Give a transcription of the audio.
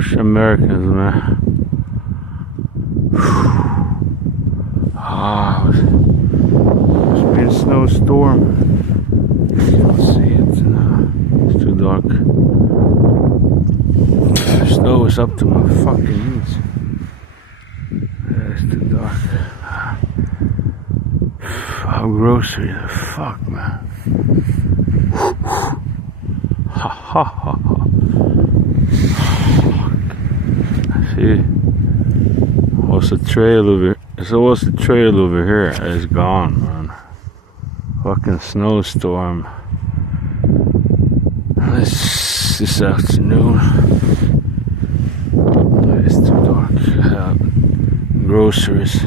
Gosh, Americans, man. It's been a snowstorm. You can't see it now. It's too dark. The snow is up to my fucking knees. It's too dark. How grocery the fuck, man. Ha ha ha ha. See, what's the trail over? So what's the trail over here? It's gone, man. Fucking snowstorm. This afternoon. It's too dark. Groceries.